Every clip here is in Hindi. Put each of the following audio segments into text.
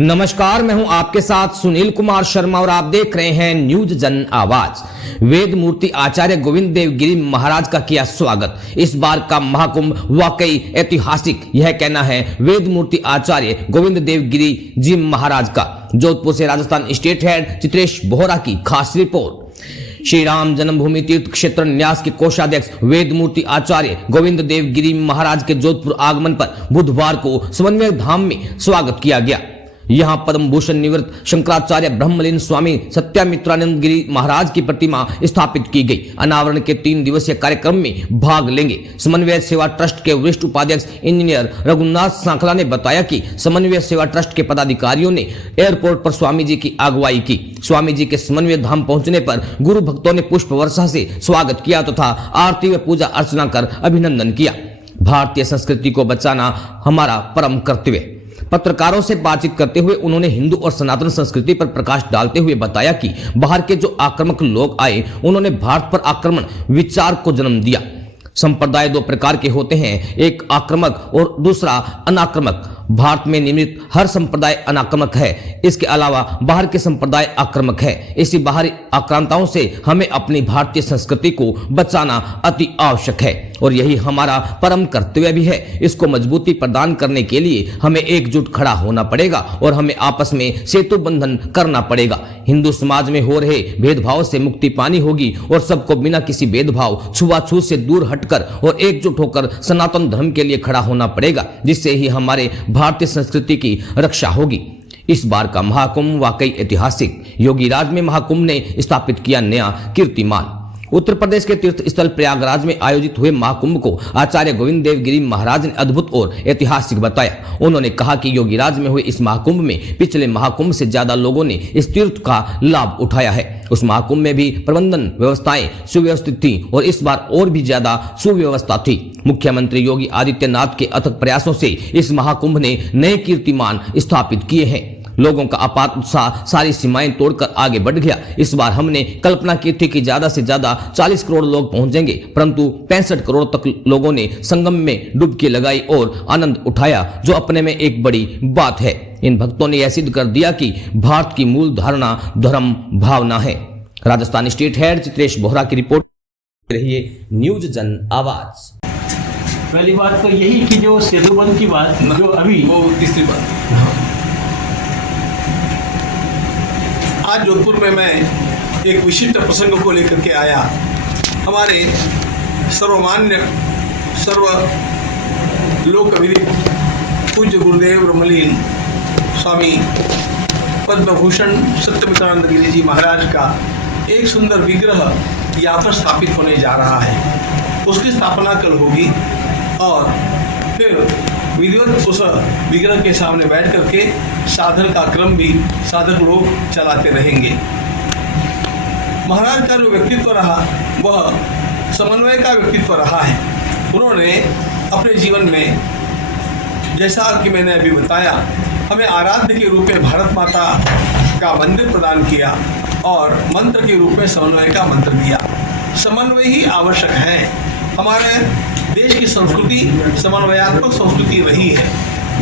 नमस्कार, मैं हूं आपके साथ सुनील कुमार शर्मा और आप देख रहे हैं न्यूज जन आवाज। वेद मूर्ति आचार्य गोविंद देव गिरी महाराज का किया स्वागत। इस बार का महाकुंभ वाकई ऐतिहासिक, यह कहना है वेद मूर्ति आचार्य गोविंद देव गिरी जी महाराज का। जोधपुर से राजस्थान स्टेट हेड चित्रेश बोहरा की खास रिपोर्ट। श्री राम जन्मभूमि तीर्थ क्षेत्र न्यास के कोषाध्यक्ष वेद मूर्ति आचार्य गोविंद देव गिरी महाराज के जोधपुर आगमन पर बुधवार को समन्वय धाम में स्वागत किया गया। यहां पद्म भूषण निवृत्त शंकराचार्य ब्रह्मलीन स्वामी सत्यामित्रानंद गिरी महाराज की प्रतिमा स्थापित की गई। अनावरण के 3 दिवसीय कार्यक्रम में भाग लेंगे। समन्वय सेवा ट्रस्ट के वरिष्ठ उपाध्यक्ष इंजीनियर रघुनाथ सांखला ने बताया कि समन्वय सेवा ट्रस्ट के पदाधिकारियों ने एयरपोर्ट पर स्वामी जी की अगुवाई की। स्वामी जी के समन्वय धाम पहुंचने पर गुरु भक्तों ने पुष्प वर्षा से स्वागत किया तथा आरती व पूजा अर्चना कर अभिनंदन किया। भारतीय संस्कृति को बचाना हमारा परम कर्तव्य। पत्रकारों से बातचीत करते हुए उन्होंने हिंदू और सनातन संस्कृति पर प्रकाश डालते हुए बताया कि बाहर के जो आक्रामक लोग आए उन्होंने भारत पर आक्रमण विचार को जन्म दिया। संप्रदाय 2 प्रकार के होते हैं, एक आक्रामक और दूसरा अनाक्रामक। भारत में निर्मित हर संप्रदाय अनाक्रामक है, इसके अलावा बाहर के संप्रदाय आक्रामक है। इसी बाहरी आक्रांताओं से हमें अपनी भारतीय संस्कृति को बचाना अति आवश्यक है और यही हमारा परम कर्तव्य भी है। इसको मजबूती प्रदान करने के लिए हमें एकजुट खड़ा होना पड़ेगा और हमें आपस में सेतु बंधन करना पड़ेगा। हिंदू समाज में हो रहे भेदभाव से मुक्ति पानी होगी और सबको बिना किसी भेदभाव छुआछूत से दूर हटकर और एकजुट होकर सनातन धर्म के लिए खड़ा होना पड़ेगा, जिससे ही हमारे भारतीय संस्कृति की रक्षा होगी। इस बार का महाकुंभ वाकई ऐतिहासिक। योगीराज में महाकुंभ ने स्थापित किया नया कीर्तिमान। उत्तर प्रदेश के तीर्थ स्थल प्रयागराज में आयोजित हुए महाकुंभ को आचार्य गोविंद देव गिरी महाराज ने अद्भुत और ऐतिहासिक बताया। उन्होंने कहा कि योगीराज में हुए इस महाकुंभ में पिछले महाकुंभ से ज्यादा लोगों ने इस तीर्थ का लाभ उठाया है। उस महाकुंभ में भी प्रबंधन व्यवस्थाएं सुव्यवस्थित थी और इस बार और भी ज्यादा सुव्यवस्था थी। मुख्यमंत्री योगी आदित्यनाथ के अथक प्रयासों से इस महाकुंभ ने नए कीर्तिमान स्थापित किए हैं। लोगों का अपार उत्साह सारी सीमाएं तोड़कर आगे बढ़ गया। इस बार हमने कल्पना की थी कि ज्यादा से ज्यादा 40 करोड़ लोग पहुंचेंगे, परंतु 65 करोड़ तक लोगों ने संगम में डुबकी लगाई और आनंद उठाया, जो अपने में एक बड़ी बात है। इन भक्तों ने यह सिद्ध कर दिया कि भारत की मूल धारणा धर्म भावना है। राजस्थान स्टेट हेड चित्रेश बोहरा की रिपोर्ट रहिए न्यूज जन आवाज। पहली बात तो यही कि जो सेतुबंध की बात जो अभी वो तीसरी बात, आज जोधपुर में मैं एक विशिष्ट प्रसंग को लेकर के आया। हमारे सर्वमान्य सर्व लोकविदित पूज्य गुरुदेव ब्रह्मलीन स्वामी पद्मभूषण सत्यमित्रानंद गिरी जी महाराज का एक सुंदर विग्रह यहाँ पर स्थापित होने जा रहा है। उसकी स्थापना कल होगी और फिर विधिवत उस विग्रह के सामने बैठ करके साधन का क्रम भी साधक लोग चलाते रहेंगे। महाराज का जो व्यक्तित्व रहा वह समन्वय का व्यक्तित्व रहा है। उन्होंने अपने जीवन में, जैसा कि मैंने अभी बताया, हमें आराध्य के रूप में भारत माता का मंदिर प्रदान किया और मंत्र के रूप में समन्वय का मंत्र दिया। समन्वय ही आवश्यक है। हमारे देश की संस्कृति समन्वयात्मक संस्कृति रही है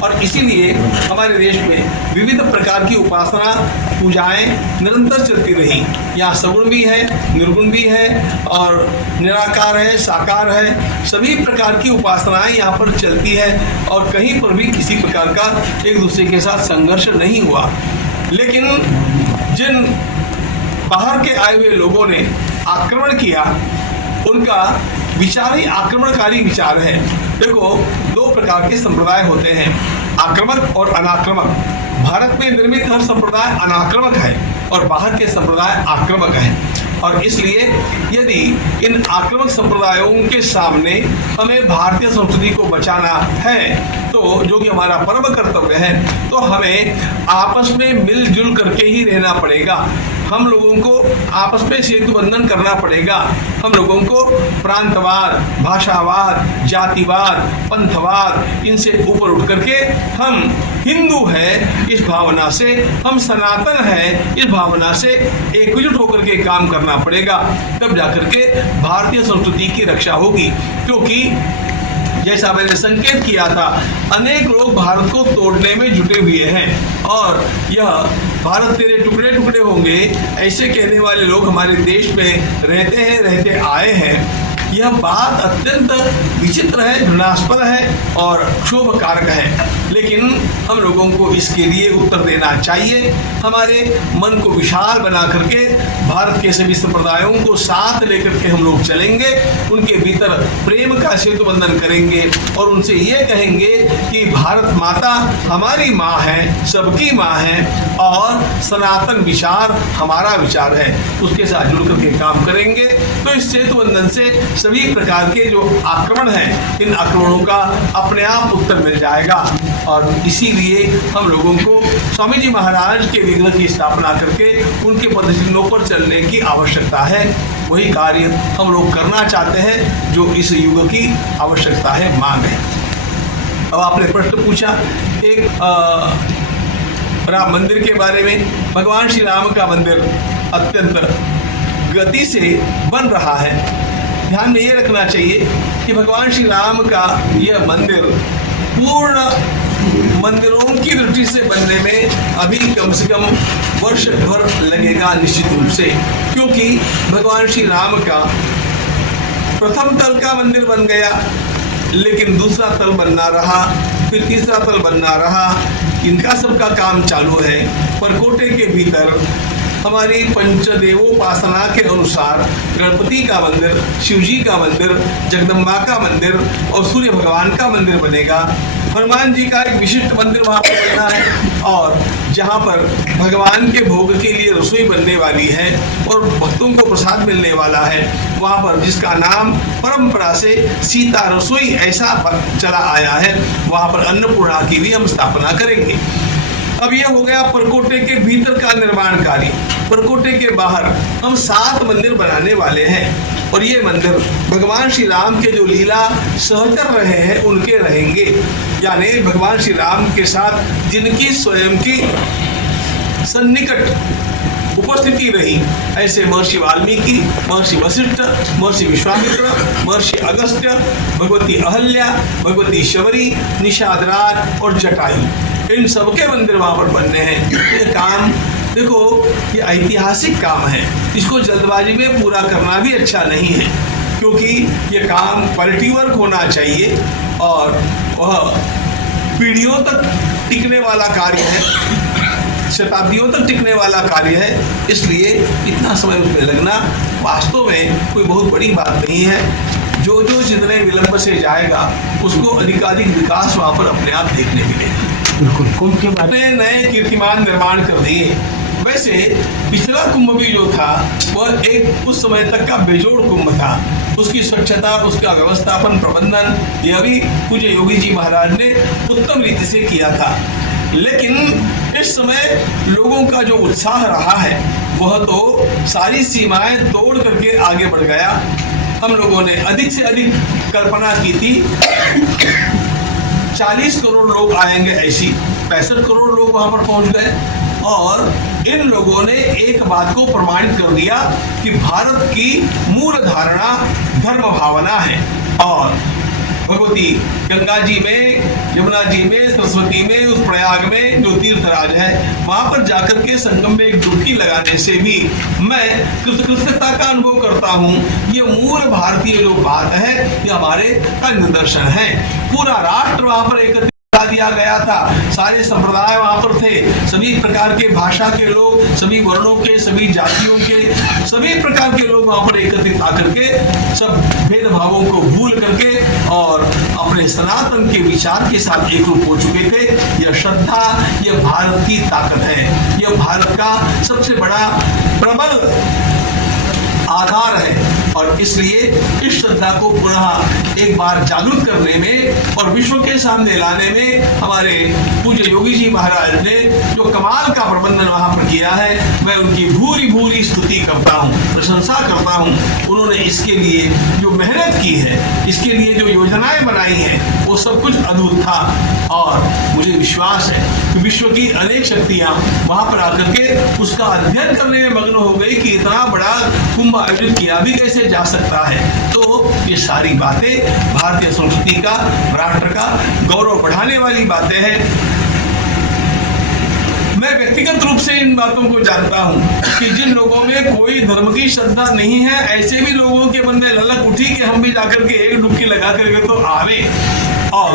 और इसीलिए हमारे देश में विविध प्रकार की उपासना पूजाएं निरंतर चलती रही। यहाँ सगुण भी है, निर्गुण भी है और निराकार है, साकार है। सभी प्रकार की उपासनाएं यहाँ पर चलती है और कहीं पर भी किसी प्रकार का एक दूसरे के साथ संघर्ष नहीं हुआ। लेकिन जिन बाहर के आए हुए लोगों ने आक्रमण किया, उनका विचार ही आक्रमणकारी विचार है। देखो, 2 प्रकार के संप्रदाय होते हैं, आक्रमक और अनाक्रमक। भारत में निर्मित हर संप्रदाय अनाक्रमक है और बाहर के संप्रदाय आक्रमक है और इसलिए यदि इन आक्रमक संप्रदायों के सामने हमें भारतीय संस्कृति को बचाना है, तो जो कि हमारा परम कर्तव्य है, तो हमें आपस में मिलजुल करके ही रहना पड़ेगा। हम लोगों को आपस में सेतु बंधन करना पड़ेगा। हम लोगों को प्रांतवाद, भाषावाद, जातिवाद, पंथवाद, इनसे ऊपर उठ करके हम हिंदू है इस भावना से, हम सनातन है इस भावना से एकजुट होकर के काम करना पड़ेगा। तब जाकर के भारतीय संस्कृति की रक्षा होगी। क्योंकि जैसा मैंने संकेत किया था, अनेक लोग भारत को तोड़ने में जुटे हुए हैं और यह भारत तेरे टुकड़े टुकड़े होंगे ऐसे कहने वाले लोग हमारे देश में रहते आए हैं। यह बात अत्यंत विचित्र है, घृणास्पद है और क्षोभकारक है, लेकिन हम लोगों को इसके लिए उत्तर देना चाहिए। हमारे मन को विशाल बना करके भारत के सभी संप्रदायों को साथ लेकर के हम लोग चलेंगे, उनके भीतर प्रेम का सेतु बंधन करेंगे और उनसे ये कहेंगे कि भारत माता हमारी माँ है, सबकी माँ है और सनातन विचार हमारा विचार है, उसके साथ जुड़ करके काम करेंगे। तो इस सेतु बंधन से सभी प्रकार के जो आक्रमण हैं, इन आक्रमणों का अपने आप उत्तर मिल जाएगा और इसीलिए हम लोगों को स्वामी जी महाराज के विग्रह की स्थापना करके उनके पदचिन्हों पर चलने की आवश्यकता है। वही कार्य हम लोग करना चाहते हैं जो इस युग की आवश्यकता है, मांग है। अब आपने प्रश्न पूछा एक राम मंदिर के बारे में। भगवान श्री राम का मंदिर अत्यंत गति से बन रहा है। ध्यान में ये रखना चाहिए कि भगवान श्री राम का यह मंदिर पूर्ण मंदिरों की दृष्टि से बनने में अभी कम से कम वर्ष भर लगेगा निश्चित रूप से, क्योंकि भगवान श्री राम का प्रथम तल का मंदिर बन गया, लेकिन दूसरा तल बनना रहा, फिर तीसरा तल बनना रहा। इनका सबका काम चालू है। परकोटे के भीतर हमारी पंचदेवोपासना के अनुसार गणपति का मंदिर, शिवजी का मंदिर, जगदम्बा का मंदिर और सूर्य भगवान का मंदिर बनेगा। हनुमान जी का एक विशिष्ट मंदिर वहाँ पर बनना है और जहाँ पर भगवान के भोग के लिए रसोई बनने वाली है और भक्तों को प्रसाद मिलने वाला है, वहाँ पर जिसका नाम परंपरा से सीता रसोई ऐसा चला आया है, वहाँ पर अन्नपूर्णा की भी हम स्थापना करेंगे। अब यह हो गया परकोटे के भीतर का निर्माण कार्य। परकोटे के बाहर हम 7 मंदिर बनाने वाले हैं और ये मंदिर भगवान श्री राम के जो लीला सहचर रहे हैं उनके रहेंगे, यानी भगवान श्री राम के साथ जिनकी स्वयं की सन्निकट उपस्थिति रही, ऐसे महर्षि वाल्मीकि, महर्षि वशिष्ठ, महर्षि विश्वामित्र, महर्षि अगस्त्य, भगवती अहल्या, भगवती शबरी, निषादराज और जटायु, इन सबके मंदिर वहां पर बनने हैं। ये काम देखो, ये ऐतिहासिक काम है, इसको जल्दबाजी में पूरा करना भी अच्छा नहीं है, क्योंकि ये काम क्वालिटी वर्क होना चाहिए और वह पीढ़ियों तक टिकने वाला कार्य है, शताब्दियों तक टिकने वाला कार्य है। इसलिए इतना समय उसमें लगना वास्तव में कोई बहुत बड़ी बात नहीं है। जो जितने विलंब से जाएगा उसको अधिकाधिक विकास वहाँ पर अपने आप देखने मिलेगा। बिल्कुल, कुंभ के बाद नए कीर्तिमान निर्माण कर दिए। वैसे पिछला कुंभ भी जो था वह एक उस समय तक का बेजोड़ कुंभ था। उसकी स्वच्छता, उसका व्यवस्थापन, प्रबंधन यह भी पूज्य योगी जी महाराज ने उत्तम रीति से किया था। लेकिन इस समय लोगों का जो उत्साह रहा है वह तो सारी सीमाएं तोड़ करके आगे बढ़ गया। हम लोगों ने अधिक से अधिक कल्पना की थी 40 करोड़ लोग आएंगे, ऐसी 65 करोड़ लोग वहां पर पहुंच गए और इन लोगों ने एक बात को प्रमाणित कर दिया कि भारत की मूल धारणा धर्म भावना है और भगवती गंगा जी में, यमुना जी में, सरस्वती में, उस प्रयाग में जो तीर्थराज है वहां पर जाकर के संगम में एक डुबकी लगाने से भी मैं कृतज्ञता का अनुभव करता हूँ। ये मूल भारतीय जो बात है ये हमारे का निदर्शन है। पूरा राष्ट्र वहां पर एकत्रित दिया गया था, सारे संप्रदाय वहां पर थे, सभी प्रकार के भाषा के लोग, सभी वर्णों के, सभी जातियों के, सभी प्रकार के लोग वहां पर एकत्रित आकर के सब भेदभावों को भूल करके और अपने सनातन के विचार के साथ एकरूप हो चुके थे। यह श्रद्धा, यह भारत की ताकत है, यह भारत का सबसे बड़ा प्रबल आधार है और इसलिए इस श्रद्धा को पुनः एक बार जागरूक करने में और विश्व के सामने लाने में हमारे पूज्य योगी जी महाराज ने जो कमाल का प्रबंधन वहां पर किया है, मैं उनकी भूरी भूरी स्तुति करता हूं, प्रशंसा करता हूं। उन्होंने इसके लिए जो मेहनत की है, इसके लिए जो योजनाएं बनाई हैं, वो सब कुछ अद्भुत था और मुझे विश्वास है कि विश्व की अनेक शक्तियां वहां पर आकर के उसका अध्ययन करने में मग्न हो गई कि इतना बड़ा कुंभ आयोजित किया भी कैसे जा सकता है। तो ये सारी बातें भारतीय संस्कृति का, राष्ट्र का गौरव बढ़ाने वाली बातें हैं। मैं व्यक्तिगत रूप से इन बातों को जानता हूं कि जिन लोगों में कोई धर्म की श्रद्धा नहीं है, ऐसे भी लोगों के मन में ललक उठी कि हम भी जाकर के एक डुबकी लगा करके तो आवे, और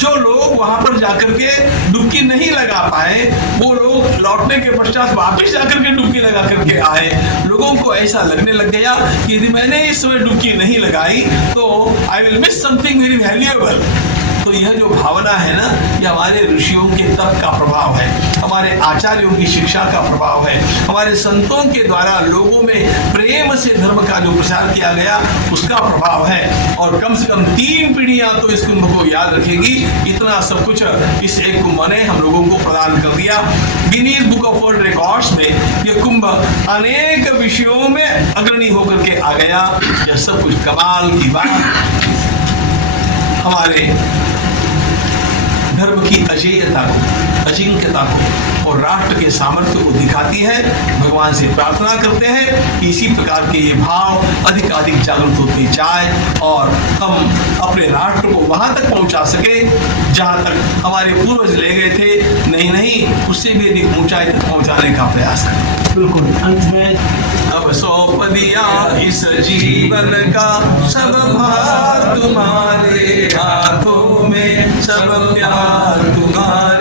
जो लोग वहां पर जाकर के डुबकी नहीं लगा पाए वो लोग लौटने के पश्चात वापस जाकर के डुबकी लगा करके आए। लोगों को ऐसा लगने लग गया कि यदि मैंने इस समय डुबकी नहीं लगाई तो I will miss something very valuable. तो यह जो भावना है ना, यह हमारे ऋषियों के तप का प्रभाव है, हमारे आचार्यों की शिक्षा का प्रभाव है, हमारे संतों के द्वारा लोगों में प्रेम से धर्म का जो प्रचार किया गया उसका प्रभाव है। और कम से कम 3 पीढ़ियां तो इस कुंभ को याद रखेगी। इतना सब कुछ इस एक कुंभ ने हम लोगों को प्रदान कर दिया। Guinness book of world records में यह कुंभ अनेक विषयों में अग्रणी होकर के आ गया। यह सब कुछ कमाल की बात हमारे धर्म की अजेयता को, अजिंक्यता को और राष्ट्र के सामर्थ्य को दिखाती है। भगवान से प्रार्थना करते हैं कि इसी प्रकार के ये भाव अधिक जागृत होते जाए और हम अपने राष्ट्र को वहां तक पहुंचा सके जहां तक हमारे पूर्वज ले गए थे। नहीं, उससे भी अधिक ऊंचाई तक पहुंचाने का प्रयास करें। बिल्कुल। अंत में अब सौंप दिया इस जीवन का सब भार तुम्हारे हाथों में, सब प्यार तुम्हारे